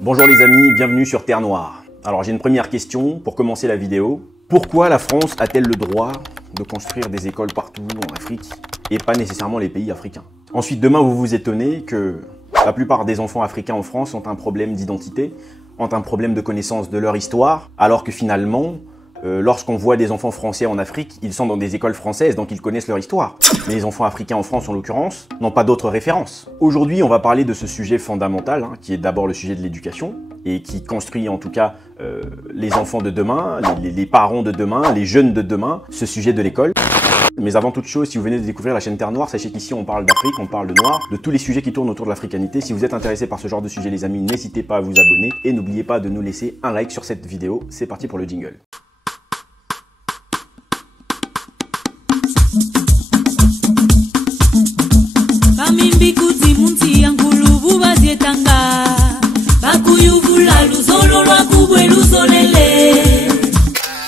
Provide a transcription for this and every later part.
Bonjour les amis, bienvenue sur Terre Noire. Alors j'ai une première question pour commencer la vidéo. Pourquoi la France a-t-elle le droit de construire des écoles partout en Afrique et pas nécessairement les pays africains? Ensuite, demain vous vous étonnez que la plupart des enfants africains en France ont un problème d'identité, ont un problème de connaissance de leur histoire, alors que finalement, lorsqu'on voit des enfants français en Afrique, ils sont dans des écoles françaises, donc ils connaissent leur histoire. Mais les enfants africains en France, en l'occurrence, n'ont pas d'autres références. Aujourd'hui, on va parler de ce sujet fondamental, qui est d'abord le sujet de l'éducation, et qui construit en tout cas les enfants de demain, les parents de demain, les jeunes de demain, ce sujet de l'école. Mais avant toute chose, si vous venez de découvrir la chaîne Terre Noire, sachez qu'ici on parle d'Afrique, on parle de noir, de tous les sujets qui tournent autour de l'africanité. Si vous êtes intéressé par ce genre de sujet les amis, n'hésitez pas à vous abonner et n'oubliez pas de nous laisser un like sur cette vidéo. C'est parti pour le jingle.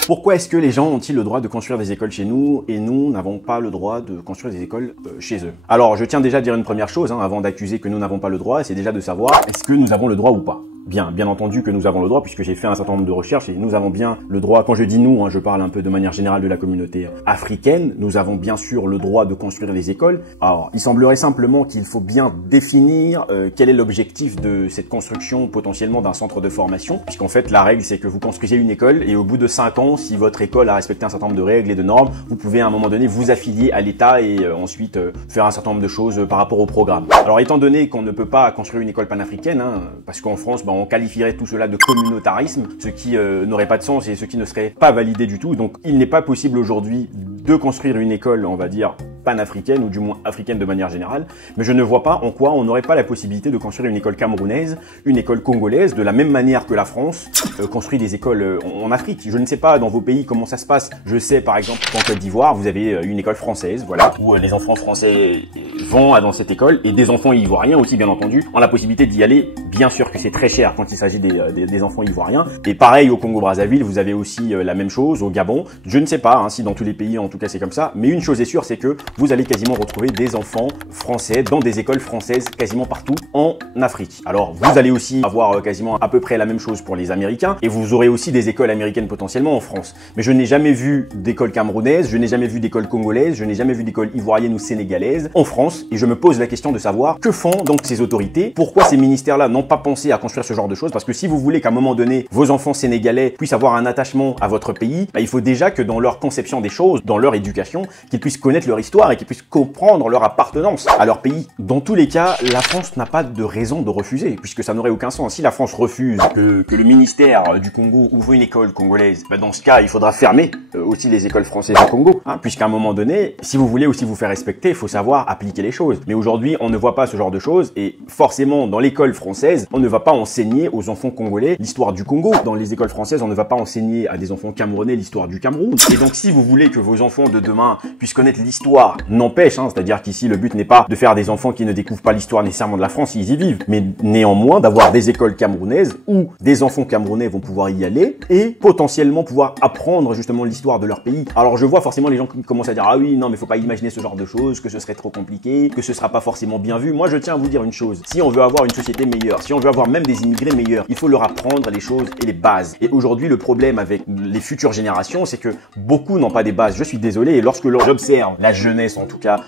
Pourquoi est-ce que les gens ont-ils le droit de construire des écoles chez nous et nous n'avons pas le droit de construire des écoles chez eux? Alors, je tiens déjà à dire une première chose, avant d'accuser que nous n'avons pas le droit, c'est déjà de savoir est-ce que nous avons le droit ou pas. Bien entendu que nous avons le droit, puisque j'ai fait un certain nombre de recherches et nous avons bien le droit, quand je dis nous, je parle un peu de manière générale de la communauté africaine, nous avons bien sûr le droit de construire des écoles. Alors, il semblerait simplement qu'il faut bien définir quel est l'objectif de cette construction potentiellement d'un centre de formation, puisqu'en fait la règle c'est que vous construisez une école et au bout de 5 ans, si votre école a respecté un certain nombre de règles et de normes, vous pouvez à un moment donné vous affilier à l'État et ensuite faire un certain nombre de choses par rapport au programme. Alors étant donné qu'on ne peut pas construire une école panafricaine, parce qu'en France, on qualifierait tout cela de communautarisme, ce qui n'aurait pas de sens et ce qui ne serait pas validé du tout. Donc il n'est pas possible aujourd'hui de construire une école, on va dire, panafricaine ou du moins africaine de manière générale, mais je ne vois pas en quoi on n'aurait pas la possibilité de construire une école camerounaise, une école congolaise, de la même manière que la France construit des écoles en Afrique. Je ne sais pas dans vos pays comment ça se passe. Je sais par exemple qu'en Côte d'Ivoire, vous avez une école française, voilà, où les enfants français vont dans cette école et des enfants ivoiriens aussi bien entendu ont la possibilité d'y aller. Bien sûr que c'est très cher quand il s'agit des enfants ivoiriens. Et pareil au Congo-Brazzaville, vous avez aussi la même chose, au Gabon. Je ne sais pas si dans tous les pays en tout cas c'est comme ça, mais une chose est sûre, c'est que vous allez quasiment retrouver des enfants français dans des écoles françaises quasiment partout en Afrique. Alors vous allez aussi avoir quasiment à peu près la même chose pour les Américains et vous aurez aussi des écoles américaines potentiellement en France. Mais je n'ai jamais vu d'école camerounaise, je n'ai jamais vu d'école congolaise, je n'ai jamais vu d'école ivoirienne ou sénégalaise en France et je me pose la question de savoir que font donc ces autorités, pourquoi ces ministères-là n'ont pas pensé à construire ce genre de choses, parce que si vous voulez qu'à un moment donné, vos enfants sénégalais puissent avoir un attachement à votre pays, il faut déjà que dans leur conception des choses, dans leur éducation, qu'ils puissent connaître leur histoire et qu'ils puissent comprendre leur appartenance à leur pays. Dans tous les cas, la France n'a pas de raison de refuser, puisque ça n'aurait aucun sens. Si la France refuse que le ministère du Congo ouvre une école congolaise, dans ce cas, il faudra fermer aussi les écoles françaises au Congo, puisqu'à un moment donné, si vous voulez aussi vous faire respecter, il faut savoir appliquer les choses. Mais aujourd'hui, on ne voit pas ce genre de choses et forcément, dans l'école française, on ne va pas enseigner aux enfants congolais l'histoire du Congo. Dans les écoles françaises, on ne va pas enseigner à des enfants camerounais l'histoire du Cameroun. Et donc, si vous voulez que vos enfants de demain puissent connaître l'histoire, n'empêche, c'est-à-dire qu'ici, le but n'est pas de faire des enfants qui ne découvrent pas l'histoire nécessairement de la France, ils y vivent, mais néanmoins d'avoir des écoles camerounaises où des enfants camerounais vont pouvoir y aller et potentiellement pouvoir apprendre justement l'histoire de leur pays. Alors, je vois forcément les gens qui commencent à dire « Ah oui, non, mais faut pas imaginer ce genre de choses, que ce serait trop compliqué, que ce sera pas forcément bien vu. » Moi, je tiens à vous dire une chose. Si on veut avoir une société meilleure, si on veut avoir même des immigrés meilleurs, il faut leur apprendre les choses et les bases. Et aujourd'hui, le problème avec les futures générations, c'est que beaucoup n'ont pas des bases. Je suis désolé, et lorsque j'observe la jeunesse, en tout cas,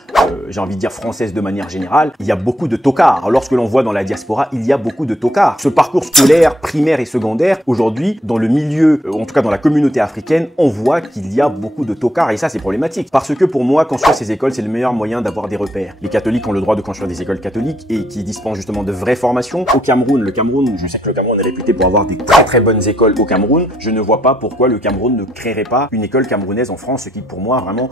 j'ai envie de dire française de manière générale, il y a beaucoup de tocards. Lorsque l'on voit dans la diaspora, il y a beaucoup de tocards. Ce parcours scolaire, primaire et secondaire, aujourd'hui, dans le milieu, en tout cas dans la communauté africaine, on voit qu'il y a beaucoup de tocards et ça, c'est problématique. Parce que pour moi, construire ces écoles, c'est le meilleur moyen d'avoir des repères. Les catholiques ont le droit de construire des écoles catholiques et qui dispensent justement de vraies formations. Au Cameroun, je sais que le Cameroun est réputé pour avoir des très bonnes écoles au Cameroun. Je ne vois pas pourquoi le Cameroun ne créerait pas une école camerounaise en France, ce qui pour moi vraiment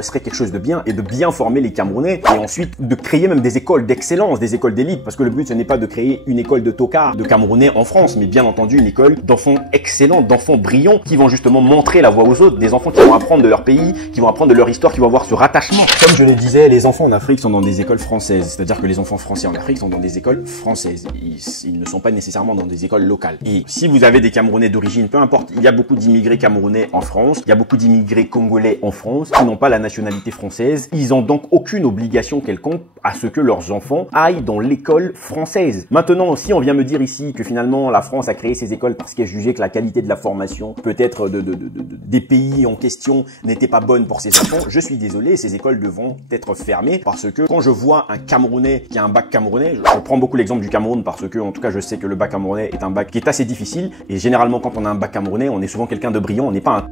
serait quelque chose de bien et de bien former les Camerounais et ensuite de créer même des écoles d'excellence, des écoles d'élite, parce que le but ce n'est pas de créer une école de tocards, de Camerounais en France, mais bien entendu une école d'enfants excellents, d'enfants brillants qui vont justement montrer la voie aux autres, des enfants qui vont apprendre de leur pays, qui vont apprendre de leur histoire, qui vont avoir ce rattachement. Comme je le disais, les enfants en Afrique sont dans des écoles françaises, c'est-à-dire que les enfants français en Afrique sont dans des écoles françaises. Ils ne sont pas nécessairement dans des écoles locales. Et si vous avez des Camerounais d'origine, peu importe, il y a beaucoup d'immigrés camerounais en France, il y a beaucoup d'immigrés congolais en France qui n'ont pas la nationalité française. Ils ont donc aucune obligation quelconque à ce que leurs enfants aillent dans l'école française. Maintenant, si on vient me dire ici que finalement la France a créé ces écoles parce qu'elle jugeait que la qualité de la formation, peut-être des pays en question, n'était pas bonne pour ses enfants, je suis désolé, ces écoles devront être fermées parce que quand je vois un Camerounais qui a un bac camerounais, je prends beaucoup l'exemple du Cameroun parce que en tout cas je sais que le bac camerounais est un bac qui est assez difficile et généralement quand on a un bac camerounais, on est souvent quelqu'un de brillant, on n'est pas un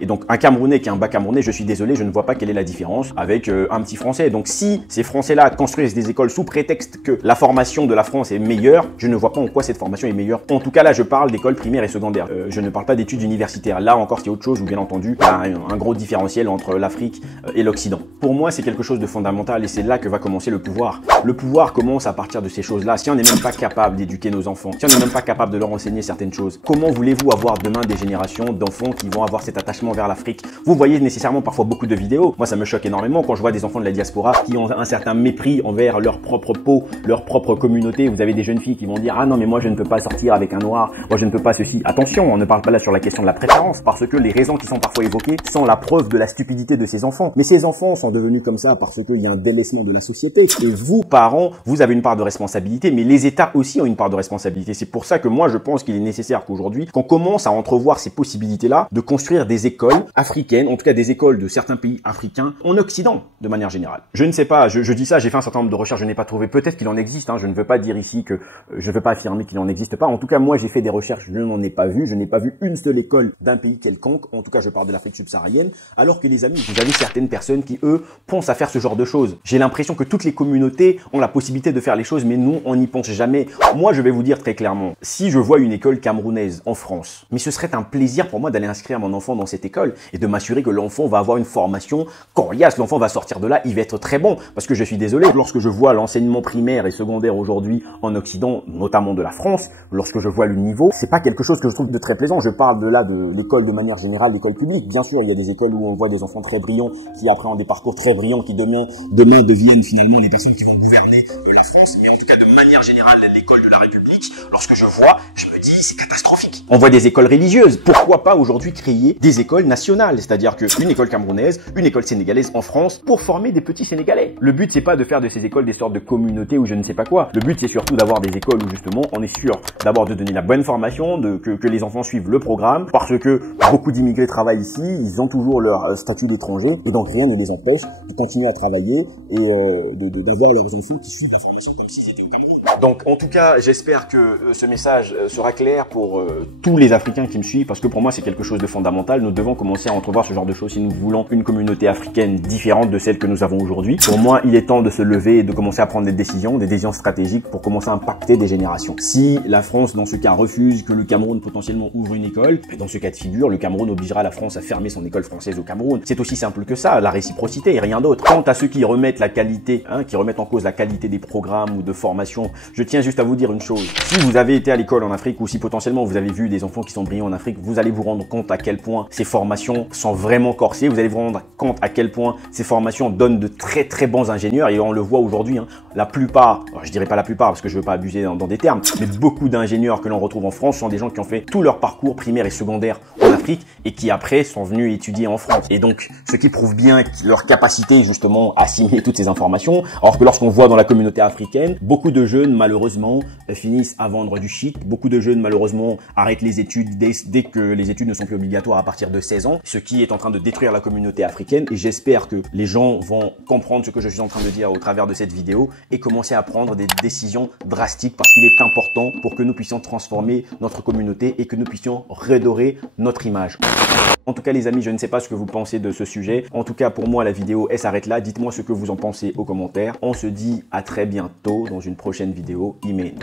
et donc un Camerounais qui a un bac camerounais, je suis désolé, je ne vois pas quelle est la différence avec un petit Français. Donc si ces Français-là construisent des écoles sous prétexte que la formation de la France est meilleure, je ne vois pas en quoi cette formation est meilleure. En tout cas là, je parle d'écoles primaires et secondaires. Je ne parle pas d'études universitaires. Là encore, c'est autre chose où bien entendu, il y a un gros différentiel entre l'Afrique et l'Occident. Pour moi, c'est quelque chose de fondamental et c'est là que va commencer le pouvoir. Le pouvoir commence à partir de ces choses-là. Si on n'est même pas capable d'éduquer nos enfants, si on n'est même pas capable de leur enseigner certaines choses, comment voulez-vous avoir demain des générations d'enfants qui vont avoir cet attachement vers l'Afrique? Vous voyez nécessairement parfois beaucoup de vidéos. Moi, ça me choque énormément quand je vois des enfants de la diaspora qui ont un certain mépris envers leur propre peau, leur propre communauté. Vous avez des jeunes filles qui vont dire « Ah non, mais moi, je ne peux pas sortir avec un noir. Moi, je ne peux pas ceci. » Attention, on ne parle pas là sur la question de la préférence parce que les raisons qui sont parfois évoquées sont la preuve de la stupidité de ces enfants. Mais ces enfants sont devenus comme ça parce qu'il y a un délaissement de la société. Et vous, parents, vous avez une part de responsabilité, mais les États aussi ont une part de responsabilité. C'est pour ça que moi, je pense qu'il est nécessaire qu'aujourd'hui, qu'on commence à entrevoir ces possibilités-là de construire des écoles africaines, en tout cas des écoles de certains pays africains, en Occident, de manière générale. Je ne sais pas, je dis ça, j'ai fait un certain nombre de recherches, je n'ai pas trouvé, peut-être qu'il en existe, hein, je ne veux pas dire ici que, je ne veux pas affirmer qu'il n'en existe pas. En tout cas, moi, j'ai fait des recherches, je n'en ai pas vu, je n'ai pas vu une seule école d'un pays quelconque, en tout cas, je parle de l'Afrique subsaharienne, alors que les amis, vous avez certaines personnes qui, eux, pensent à faire ce genre de choses. J'ai l'impression que toutes les communautés ont la possibilité de faire les choses, mais nous, on n'y pense jamais. Moi, je vais vous dire très clairement, si je vois une école camerounaise en France, mais ce serait un plaisir pour moi d'aller inscrire mon enfant dans cette école et de m'assurer que l'enfant va avoir une formation coriace. L'enfant va sortir de là, il va être très bon. Parce que je suis désolé, lorsque je vois l'enseignement primaire et secondaire aujourd'hui en Occident, notamment de la France, lorsque je vois le niveau, c'est pas quelque chose que je trouve de très plaisant. Je parle de là de l'école de manière générale, l'école publique. Bien sûr, il y a des écoles où on voit des enfants très brillants qui après ont des parcours très brillants, qui demain deviennent finalement les personnes qui vont gouverner la France. Mais en tout cas, de manière générale, l'école de la République, lorsque je vois, je me dis, c'est catastrophique. On voit des écoles religieuses. Pourquoi pas aujourd'hui créer des écoles nationales? C'est-à-dire qu'une école camerounaise, une école sénégalaise en France pour former des petits Sénégalais. Le but, c'est pas de faire de ces écoles des sortes de communautés ou je ne sais pas quoi. Le but, c'est surtout d'avoir des écoles où justement, on est sûr d'abord de donner la bonne formation, que les enfants suivent le programme, parce que beaucoup d'immigrés travaillent ici, ils ont toujours leur statut d'étranger et donc rien ne les empêche de continuer à travailler et d'avoir leurs enfants qui suivent la formation comme si c'était au Cameroun. Donc en tout cas, j'espère que ce message sera clair pour tous les Africains qui me suivent parce que pour moi c'est quelque chose de fondamental. Nous devons commencer à entrevoir ce genre de choses si nous voulons une communauté africaine différente de celle que nous avons aujourd'hui. Pour moi, il est temps de se lever et de commencer à prendre des décisions stratégiques pour commencer à impacter des générations. Si la France dans ce cas refuse que le Cameroun potentiellement ouvre une école, dans ce cas de figure, le Cameroun obligera la France à fermer son école française au Cameroun. C'est aussi simple que ça, la réciprocité et rien d'autre. Quant à ceux qui remettent la qualité, qui remettent en cause la qualité des programmes ou de formation, je tiens juste à vous dire une chose. Si vous avez été à l'école en Afrique ou si potentiellement vous avez vu des enfants qui sont brillants en Afrique, vous allez vous rendre compte à quel point ces formations sont vraiment corsées. Vous allez vous rendre compte à quel point ces formations donnent de très très bons ingénieurs et on le voit aujourd'hui. La plupart, je dirais pas la plupart parce que je veux pas abuser dans des termes, mais beaucoup d'ingénieurs que l'on retrouve en France sont des gens qui ont fait tout leur parcours primaire et secondaire en Afrique et qui après sont venus étudier en France. Et donc, ce qui prouve bien leur capacité justement à assimiler toutes ces informations, alors que lorsqu'on voit dans la communauté africaine, beaucoup de jeunes malheureusement finissent à vendre du shit, beaucoup de jeunes malheureusement arrêtent les études dès que les études ne sont plus obligatoires à partir de 16 ans, ce qui est en train de détruire la communauté africaine et j'espère que les gens vont comprendre ce que je suis en train de dire au travers de cette vidéo et commencer à prendre des décisions drastiques parce qu'il est important pour que nous puissions transformer notre communauté et que nous puissions redorer notre image. En tout cas les amis, je ne sais pas ce que vous pensez de ce sujet. En tout cas pour moi la vidéo elle s'arrête là. Dites-moi ce que vous en pensez aux commentaires. On se dit à très bientôt dans une prochaine vidéo. Imen.